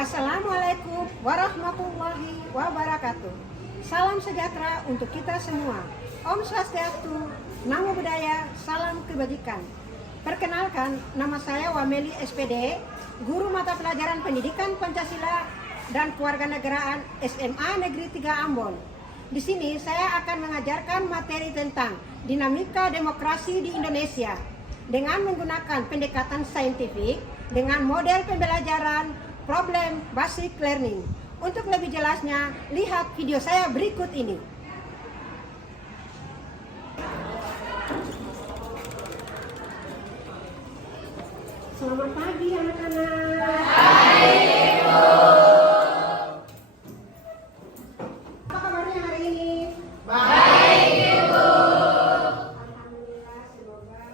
Assalamualaikum warahmatullahi wabarakatuh. Salam sejahtera untuk kita semua. Om Swastiastu, Namo Buddhaya, salam kebajikan. Perkenalkan, nama saya Wameli SPD, guru mata pelajaran pendidikan Pancasila dan Kewarganegaraan SMA Negeri 3 Ambon. Di sini saya akan mengajarkan materi tentang dinamika demokrasi di Indonesia dengan menggunakan pendekatan saintifik dengan model pembelajaran problem basic learning. Untuk lebih jelasnya, lihat video saya berikut ini. Selamat pagi anak-anak. Baik, Bu. Apa kabarnya hari ini? Baik, Bu. Alhamdulillah, semoga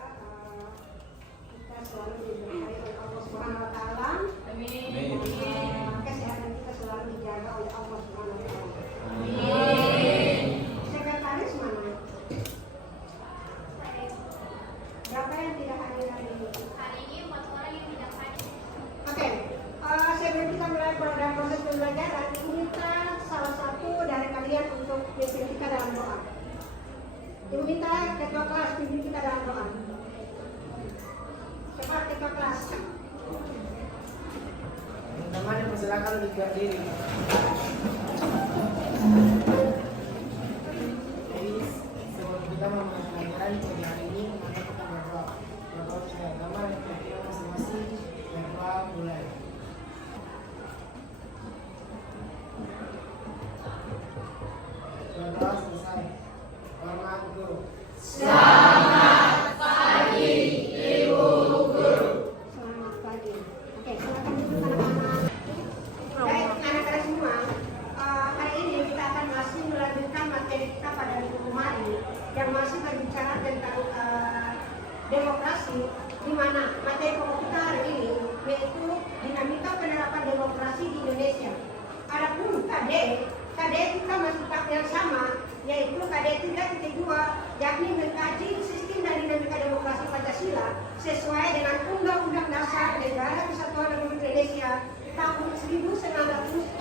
kita selalu diberkahi oleh Allah Subhanahu wa taala. Amin. Kesehatan kita selalu dijaga oleh Allah Subhanahu wa taala. Amin. Sekretaris mana? Berapa yang tidak hadir hari ini? Hari ini 4 orang yang tidak hadir. Oke, sebelum kita mulai program proses pembelajaran, minta salah satu dari kalian untuk pimpin kita dalam doa. Ibu minta ketua kelas pimpin kita dalam doa. Cepat ketua kelas. Teman-teman yang persilakan untuk berdiri. Jadi sebelum kita memulai pelajaran pada hari ini, maka kita berdoa. Berdoa supaya agama dan keyakinan masing-masing. Berdoa mulai. Berdoa selesai. Hormat guru. Selamat pagi. Oke, silakan duduk anak-anak. Baik, anak-anak semua. Hari ini kita akan masih melanjutkan materi kita pada minggu kemarin yang masih berbicara tentang demokrasi, di mana materi pokok kita hari ini yaitu dinamika penerapan demokrasi di Indonesia. Adapun KD kita masih pakai yang sama, yaitu KD 3.2, yakni mengkaji sistem dan dinamika demokrasi Pancasila sesuai dengan Undang-Undang Dasar Negara Kesatuan Republik Indonesia tahun 1945.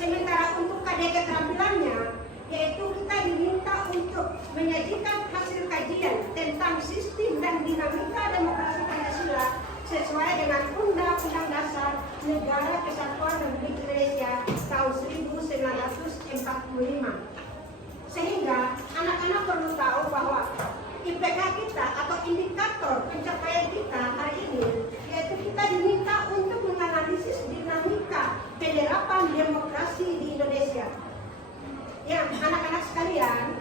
Sementara untuk KD keterampilannya, yaitu kita diminta untuk menyajikan hasil kajian tentang sistem dan dinamika demokrasi Pancasila sesuai dengan Undang-Undang Dasar Negara Kesatuan Republik Indonesia tahun 1945. Sehingga anak-anak perlu tahu bahwa IPK kita atau indikator pencapaian kita hari ini, yaitu kita diminta untuk menganalisis dinamika penerapan demokrasi di Indonesia. Ya, anak-anak sekalian,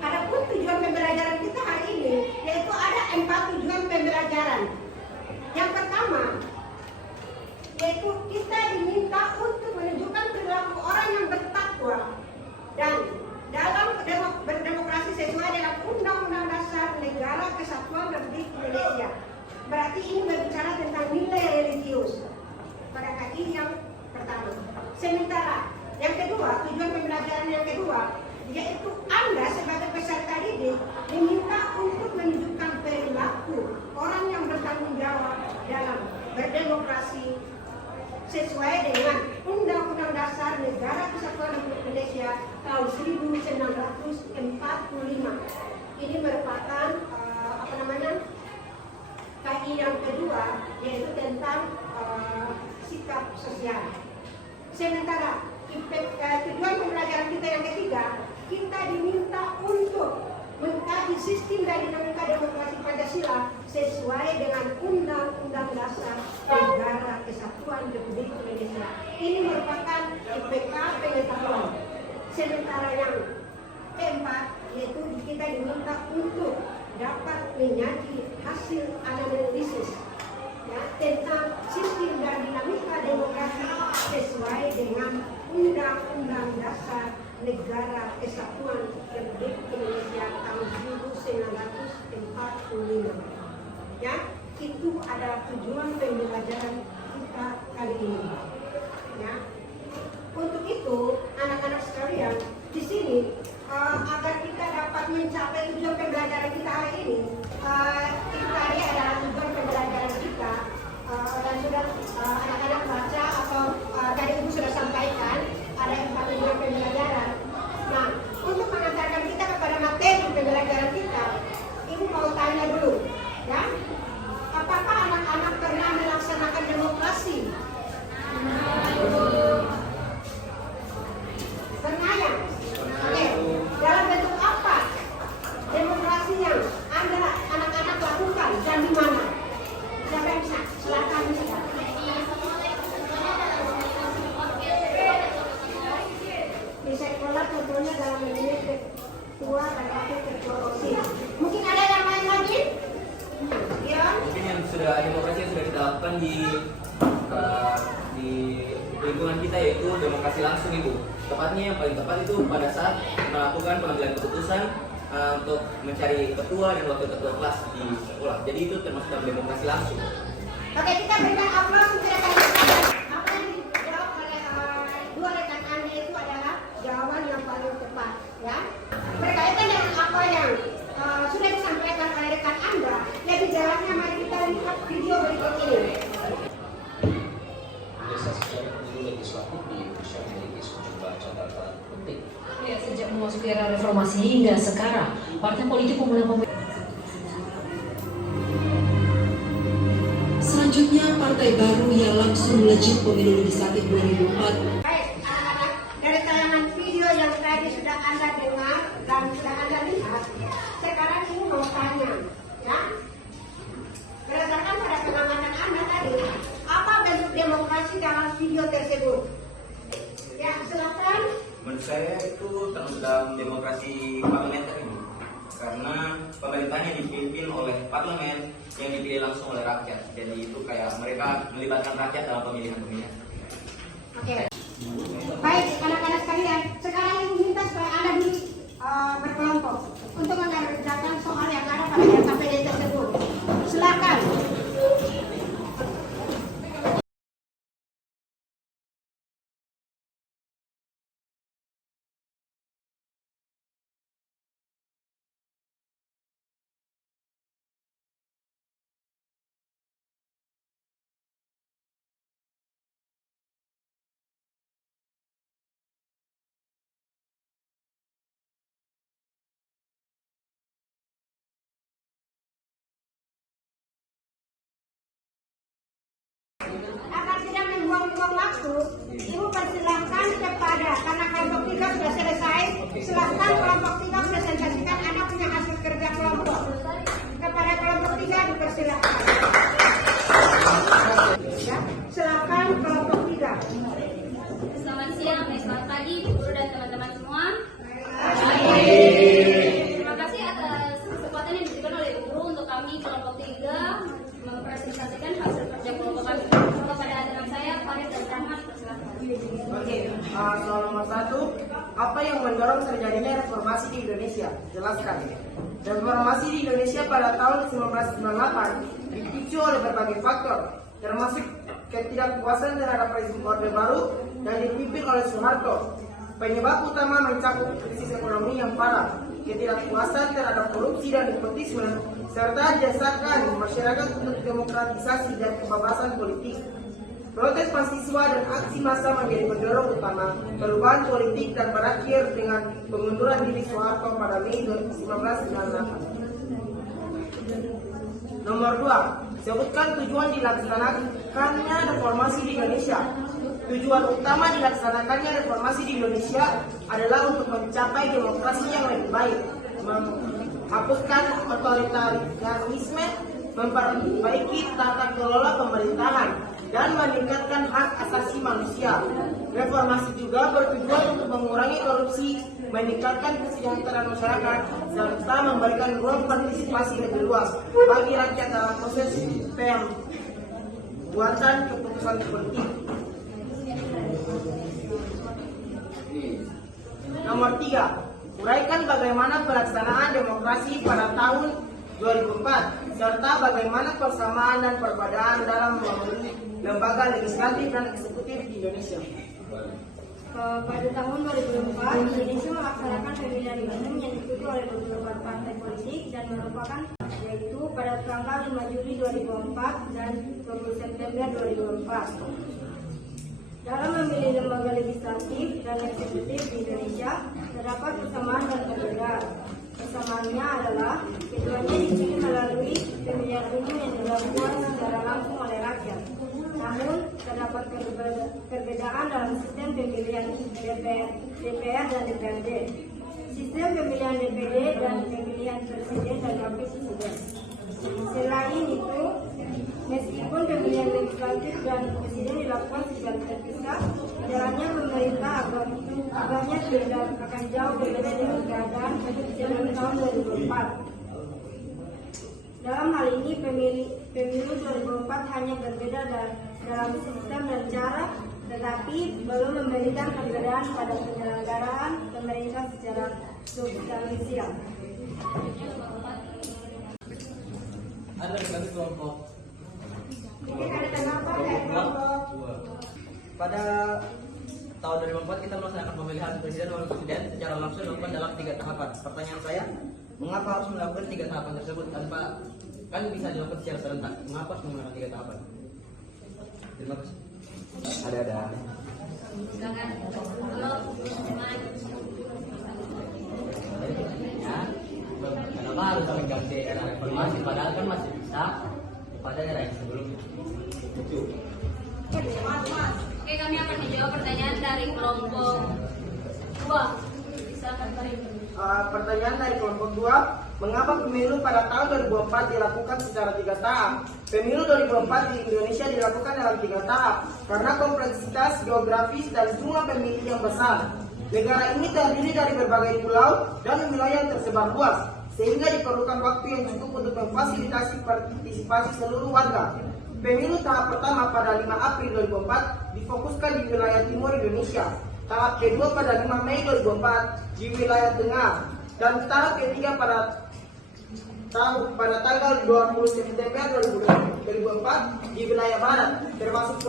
adapun tujuan pembelajaran kita hari ini, yaitu ada 4 tujuan pembelajaran. Yang pertama, yaitu kita diminta untuk menunjukkan perilaku orang yang bertakwa dan dalam berdemokrasi sesuai dengan Undang-Undang Dasar Negara Kesatuan Republik Indonesia. Berarti ini berbicara tentang nilai religius pada kaki yang pertama. Sementara yang kedua, tujuan pembelajaran yang kedua, yaitu Anda sebagai peserta didik diminta untuk menunjukkan perilaku orang yang bertanggung jawab dalam berdemokrasi sesuai dengan Undang-Undang Dasar Negara Kesatuan Republik Indonesia tahun 1945. Ini merupakan KI yang kedua, yaitu tentang sikap sosial. Sementara tujuan pembelajaran kita yang ketiga, kita diminta untuk mengkaji sistem dan dinamika demokrasi Pancasila sesuai dengan Undang-Undang Dasar Negara Kesatuan Republik Indonesia. Ini merupakan IPK pengetahuan. Sementara yang keempat, yaitu kita Negara Kesatuan Republik Indonesia tahun 1945. Ya, itu adalah tujuan pembelajaran kita kali ini. Ya, untuk itu anak-anak sekalian di sini agar kita dapat mencapai tujuan pembelajaran kita hari ini, itu tadi adalah tujuan pembelajaran kita dan sudah anak-anak baca atau dari ibu sudah sampaikan ada 4 tujuan pembelajaran. Nah, untuk mengantarkan kita kepada materi pembelajaran kita, ibu mau tanya dulu, ya, apakah anak-anak pernah melaksanakan demokrasi? Pernah ya? Oke. Dalam bentuk apa demokrasi yang Anda anak-anak lakukan dan di mana? Siapa yang bisa? Silakan bisa. Di sekolah contohnya dalam memilih ketua dan wakil ketua OSIS. Mungkin ada yang lain lagi? Ya? Mungkin yang sudah demokrasi yang sudah kita lakukan di lingkungan kita yaitu demokrasi langsung, Ibu. Tepatnya yang paling tepat itu pada saat melakukan pengambilan keputusan untuk mencari ketua dan wakil ketua kelas di sekolah. Jadi itu termasuk dalam demokrasi langsung. Oke, kita berikan aplaus untuk rekan-rekan. Apa yang dijawab oleh dua rekan Anda itu adalah jawaban yang paling tepat, ya. Berkaitan dengan apa yang sudah disampaikan oleh rekan Anda, lebih jelasnya mari kita lihat video berikut ini. Desa secara pemilu legislatif di Indonesia memiliki sejumlah catatan penting. Ya, sejak memasuki era reformasi hingga sekarang, partai politik pemenang Selanjutnya, partai baru yang langsung melejit pemilu legislatif 2004. Baik, anak-anak, dari tayangan video yang tadi sudah Anda dengar dan sudah Anda lihat, sekarang ini mau tanya, ya. Berdasarkan pada pengamatan Anda tadi, apa bentuk demokrasi dalam video tersebut? Ya, silakan. Menurut saya itu termasuk dalam demokrasi parlementer, Ibu. Karena pemerintahnya dipimpin oleh parlemen yang dipilih langsung oleh rakyat. Jadi itu kayak mereka melibatkan rakyat dalam pemilihan-pemilihan. Oke. Baik, anak-anak sekalian, sekarang ibu minta supaya Anda dulu berkelompok untuk mengerjakan soal yang ada pada RKPD tersebut. Silakan. Agar tidak membuang-buang waktu, ibu persilahkan kepada, karena kelompok 3 sudah selesai, silahkan kelompok 3 presentasikan Anda punya hasil kerja kelompok. Kepada kelompok 3 dipersilahkan. Ya, silakan kelompok 3. Selamat siang, selamat pagi, Bu Guru dan teman-teman semua. Terima kasih atas kesempatan yang diberikan oleh Ibu Guru untuk kami kelompok 3 mempresentasikan hasil kerja kelompok kami. Kepada anak saya, Farid dan Rahmat, silakan. Oke, soal nomor 1, apa yang mendorong terjadinya reformasi di Indonesia? Jelaskan. Reformasi di Indonesia pada tahun 1998 dipicu oleh berbagai faktor, termasuk ketidakpuasan terhadap rezim Orde Baru yang dipimpin oleh Soeharto. Penyebab utama mencakup krisis ekonomi yang parah, ketidakpuasan terhadap korupsi dan nepotisme, serta desakan masyarakat untuk demokratisasi dan kebebasan politik. Protes mahasiswa dan aksi massa menjadi pendorong utama perubahan politik dan berakhir dengan pengunduran diri Soeharto pada Mei 1998. Nomor 2, sebutkan tujuan dilaksanakannya reformasi di Indonesia. Tujuan utama dilaksanakannya reformasi di Indonesia adalah untuk mencapai demokrasi yang lebih baik, menghapuskan otoritarisme, memperbaiki tata kelola pemerintahan, dan meningkatkan hak asasi manusia. Reformasi juga bertujuan untuk mengurangi korupsi, meningkatkan kesejahteraan masyarakat, serta memberikan ruang partisipasi lebih luas bagi rakyat dalam proses pembuatan keputusan politik. Nomor 3, uraikan bagaimana pelaksanaan demokrasi pada tahun 2004 serta bagaimana persamaan dan perbedaan dalam memenuhi lembaga legislatif dan eksekutif di Indonesia. Pada tahun 2004, Indonesia melaksanakan pemilihan umum yang diikuti oleh 24 partai politik dan merupakan yaitu pada tanggal 5 Juli 2004 dan 20 September 2004. Dalam memilih lembaga legislatif dan eksekutif di Indonesia, terdapat persamaan dan perbedaan. Persamaannya adalah keduanya dipilih melalui pemilihan umum yang dilakukan secara langsung oleh rakyat. Namun, terdapat perbedaan dalam sistem pemilihan DPR dan DPRD. Sistem pemilihan DPD dan pemilihan presiden dan wakil presiden. Selain itu, meskipun pemilihan legislatif dan presiden dilakukan secara terpisah, jalannya pemerintah agaknya akan jauh berbeda dengan keadaan zaman tahun 2004. Dalam hal ini, pemilu 2004 hanya berbeda dalam sistem dan cara, tetapi belum memberikan perbedaan pada penyelenggaraan pemerintah secara substansial. Ada dari kelompok. Mungkin ada kenapa dari kelompok. Pada tahun 2004 kita melaksanakan pemilihan presiden dan wakil presiden secara langsung dilakukan dalam 3 tahapan. Pertanyaan saya, mengapa harus melakukan 3 tahapan tersebut tanpa kan bisa dilakukan secara serentak? Mengapa harus menggunakan 3 tahapan? Terima kasih. Ada. Silakan. Halo, teman. Ya, kenapa harus mengganti era reformasi padahal kan masih bisa pada era yang sebelumnya? Oke, kami akan menjawab pertanyaan dari kelompok 2. Silakan, Farid. Pertanyaan dari kelompok 2, mengapa pemilu pada tahun 2004 dilakukan secara 3 tahap? Pemilu 2004 di Indonesia dilakukan dalam 3 tahap karena kompleksitas geografis dan jumlah pemilih yang besar. Negara ini terdiri dari berbagai pulau dan wilayah yang tersebar luas, sehingga diperlukan waktu yang cukup untuk memfasilitasi partisipasi seluruh warga. Pemilu tahap pertama pada 5 April 2004 difokuskan di wilayah timur Indonesia. Tahap kedua pada 5 Mei 2004 di wilayah tengah, dan tahap ketiga pada tanggal 20 September 2004 di wilayah barat, termasuk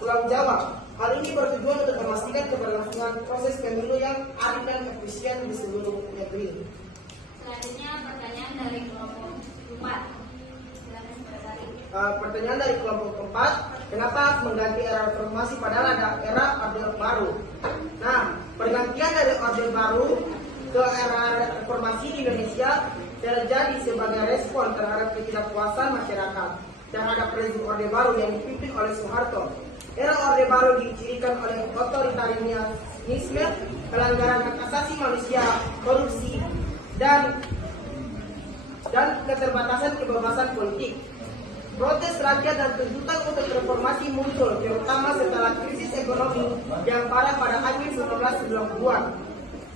Pulau Jawa. Hal ini bertujuan untuk memastikan keberlangsungan proses pemilu yang adil dan efisien di seluruh negeri. Selanjutnya pertanyaan dari kelompok 4. Silakan, Pak Farid. Pertanyaan dari kelompok 4, kenapa harus mengganti era reformasi padahal ada era Orde Baru? Nah, pergantian dari Orde Baru ke era reformasi di Indonesia terjadi sebagai respon terhadap ketidakpuasan masyarakat terhadap rezim Orde Baru yang dipimpin oleh Soeharto. Era Orde Baru dicirikan oleh otoritarianisme, pelanggaran hak asasi manusia, korupsi, dan keterbatasan kebebasan politik. Protes rakyat dan tuntutan untuk reformasi muncul, terutama setelah krisis ekonomi yang parah pada akhir 1990-an.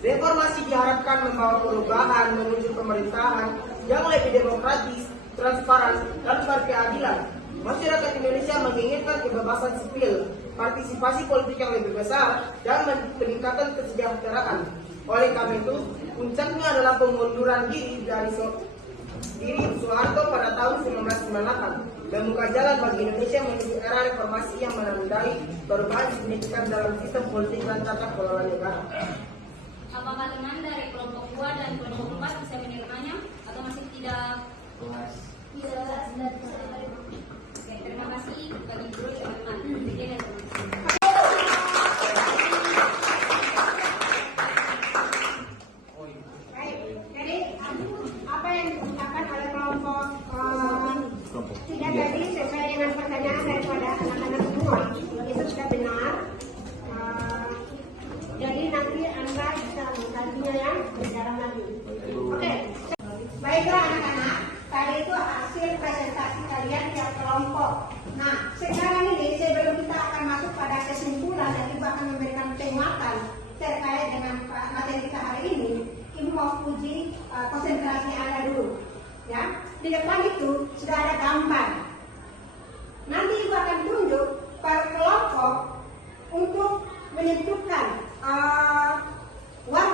Reformasi diharapkan membawa perubahan menuju pemerintahan yang lebih demokratis, transparan, dan berkeadilan. Masyarakat Indonesia menginginkan kebebasan sipil, partisipasi politik yang lebih besar, dan peningkatan kesejahteraan. Oleh karena itu, puncaknya adalah pengunduran diri dari Soeharto pada tahun 1998, membuka jalan bagi Indonesia menuju era reformasi yang menandai perubahan signifikan dalam sistem politik dan tata kelola negara. Apakah teman dari kelompok 2 dan kelompok 4 bisa menerimanya atau masih tidak? Bisa. Oke, terima kasih bagi guru teman-teman. Baik, jadi apa yang dikatakan oleh kelompok 3 tadi sesuai dengan pertanyaan daripada anak-anak semua itu sudah benar. Jadi nanti Anda bisa mengkajinya yang berjalan lagi. Oke, baiklah anak-anak, tadi itu hasil presentasi kalian tiap kelompok. Nah, sekarang ini sebelum kita akan masuk pada kesimpulan dan Ibu akan memberikan penguatan terkait dengan materi kita hari ini, Ibu mau uji konsentrasi Anda dulu. Ya, di depan itu sudah ada gambar. Nanti Ibu akan tunjuk per kelompok untuk menentukan warna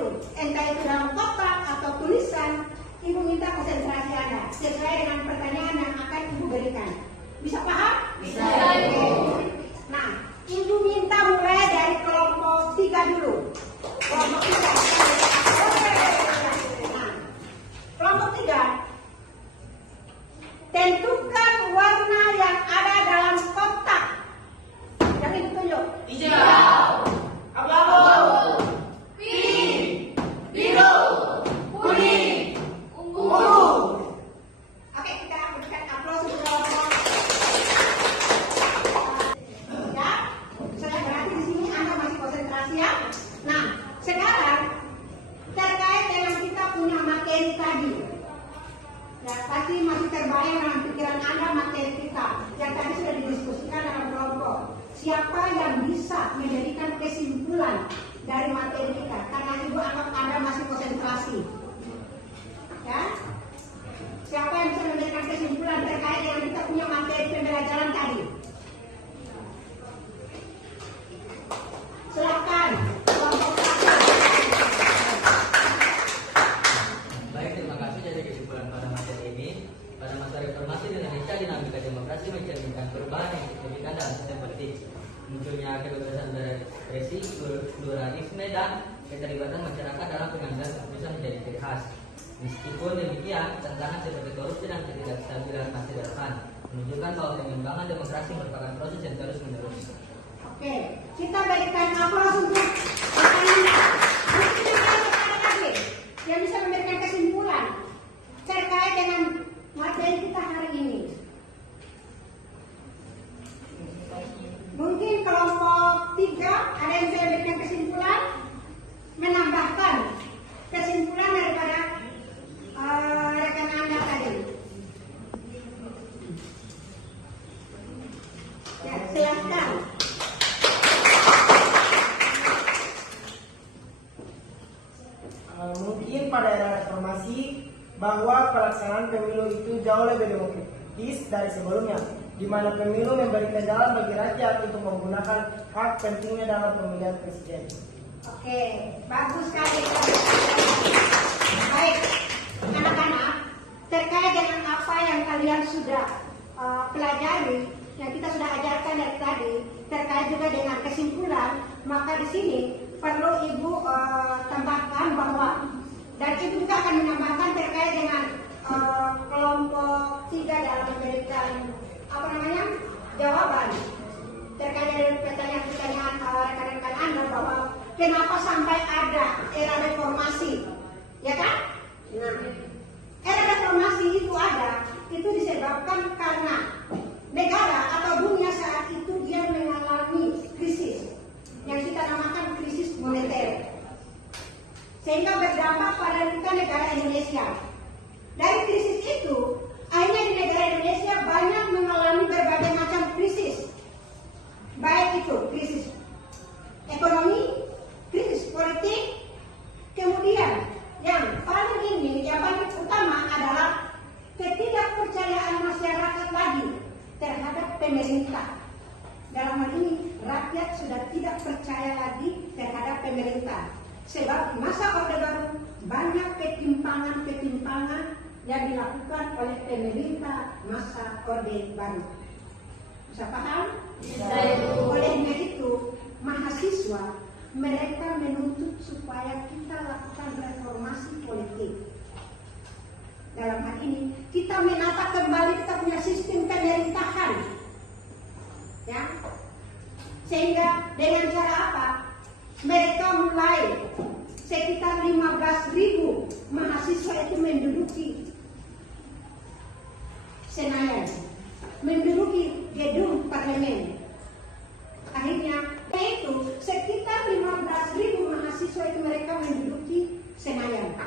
itu, entah itu dalam kotak atau tulisan, Ibu minta konsentrasi Anda sesuai dengan pertanyaan yang akan Ibu berikan. Bisa paham? Bisa. Oke. Nah, Ibu minta mulai dari kelompok 3 dulu. Kelompok 3. Nah, kelompok 3. Tentukan warna yang ada dalam kotak. Yang ditunjuk. Hijau, abu-abu, pink, biru, kuning, ungu. Oke, kita berikan aplaus untuk kelompok. Ya, saya berarti di sini Anda masih konsentrasi ya. Nah, sekarang terkait dengan kita punya materi tadi. Ya, pasti masih terbayang dalam pikiran Anda materi kita yang tadi sudah didiskusikan dalam kelompok. Siapa yang bisa menjadikan kesimpulan dari materi kita? Karena Ibu anggap Anda masih konsentrasi. Ya, siapa yang bisa memberikan kesimpulan terkait dengan kita punya materi pembelajaran tadi? Silakan. Kelompok 1. Baik, terima kasih. Jadi kesimpulan pada materi ini, pada masa reformasi di Indonesia, dinamika demokrasi mencerminkan perubahan yang signifikan dalam sistem politik. Munculnya kebebasan berekspresi, pluralisme, dan keterlibatan masyarakat dalam pengambilan keputusan menjadi ciri khas. Meskipun demikian, tantangan seperti korupsi dan ketidakstabilan masih relevan, menunjukkan bahwa pengembangan demokrasi merupakan proses yang terus menerus. Oke, kita berikan aplaus untuk yang bisa memberikan kesimpulan terkait dengan materi kita hari ini. Mungkin kelompok 3 ada yang bisa memberikan kesimpulan, menambahkan kesimpulan daripada rekan Anda tadi. Ya, silakan. Mungkin pada era reformasi bahwa pelaksanaan pemilu itu jauh lebih demokratis dari sebelumnya, di mana pemilu memberikan jalan bagi rakyat untuk menggunakan hak pentingnya dalam pemilihan presiden. Oke, bagus sekali. Baik, anak-anak, terkait dengan apa yang kalian sudah pelajari, yang kita sudah ajarkan dari tadi, terkait juga dengan kesimpulan, maka di sini perlu Ibu tambahkan bahwa, dan Ibu juga akan menambahkan terkait dengan kelompok 3 dalam memberikan jawaban terkait dengan pertanyaan-pertanyaan rekan-rekan Anda bahwa kenapa sampai ada era reformasi, ya kan? Nah, era reformasi itu ada, itu disebabkan karena negara atau dunia saat itu dia mengalami krisis yang kita namakan krisis moneter, sehingga berdampak pada kita negara Indonesia. Dari krisis itu, akhirnya di negara Indonesia banyak mengalami berbagai macam krisis, baik itu krisis ekonomi, krisis politik, kemudian yang paling utama adalah ketidakpercayaan masyarakat lagi terhadap pemerintah. Dalam hal ini, rakyat sudah tidak percaya lagi terhadap pemerintah. Sebab di masa Orde Baru banyak ketimpangan-ketimpangan yang dilakukan oleh pemerintah masa Orde Baru. Bisa paham? Bisa. Olehnya itu, mahasiswa mereka menuntut supaya kita lakukan reformasi politik. Dalam hal ini, kita menata kembali kita punya sistem pemerintahan, ya. Sehingga dengan cara apa? Mereka mulai sekitar 15.000 mahasiswa itu menduduki Senayan, menduduki gedung parlemen. Akhirnya itu sekitar 15.000 mahasiswa itu mereka menduduki Senayan.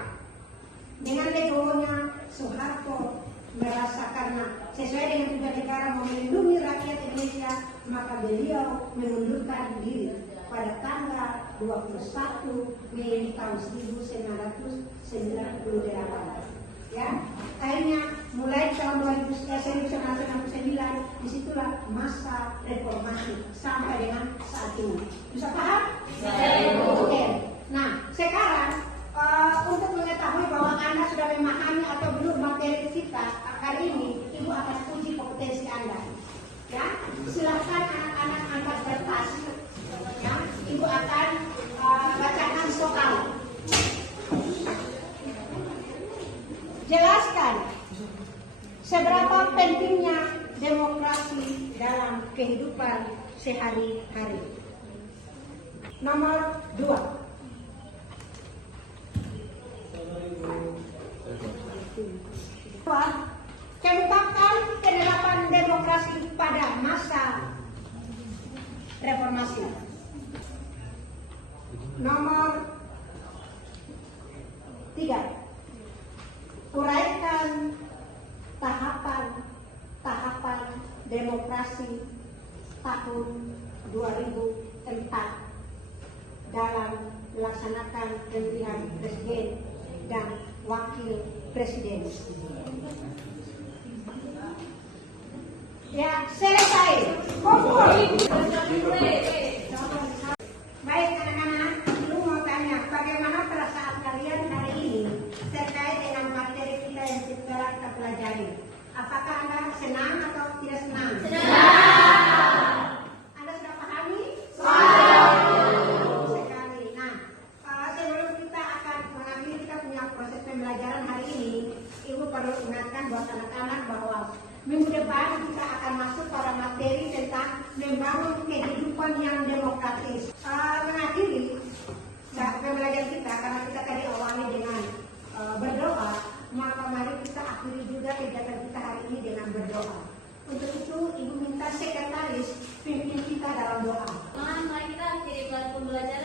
Dengan legonya Soeharto merasa karena sesuai dengan tujuan negara mau melindungi rakyat Indonesia, maka beliau mengundurkan diri pada tanggal 21 Mei tahun 1998. Ya, akhirnya mulai tahun 1999 disitulah masa reformasi sampai dengan saat ini. Bisa paham? Bisa. Oke. Nah, sekarang Silakan anak-anak angkat kertas. Ya, Ibu akan bacakan soal. Jelaskan seberapa pentingnya demokrasi dalam kehidupan sehari-hari. Nomor 2. Campukan penerapan demokrasi pada masa reformasi. Nomor 3. Uraikan tahapan demokrasi tahun 2004 dalam melaksanakan pemilihan presiden dan wakil presiden. Ya, selesai. Kumpul. Baik anak-anak, lu mau tanya bagaimana perasaan kalian hari ini terkait dengan materi kita yang telah kita pelajari? Apakah Anda senang atau tidak senang? Senang. Anda sudah pahami? Sekali. Nah, sebelum kita akan mengakhiri kita punya proses pembelajaran hari ini, Ibu perlu ingatkan buat anak-anak bahwa minggu depan kita akan masuk pada materi tentang membangun kehidupan yang demokratis. Mengakhiri pembelajaran kita, karena kita tadi awali dengan berdoa, maka mari kita akhiri juga kegiatan kita hari ini dengan berdoa. Untuk itu, Ibu minta sekretaris pimpin kita dalam doa. Mari kita akhiri pembelajaran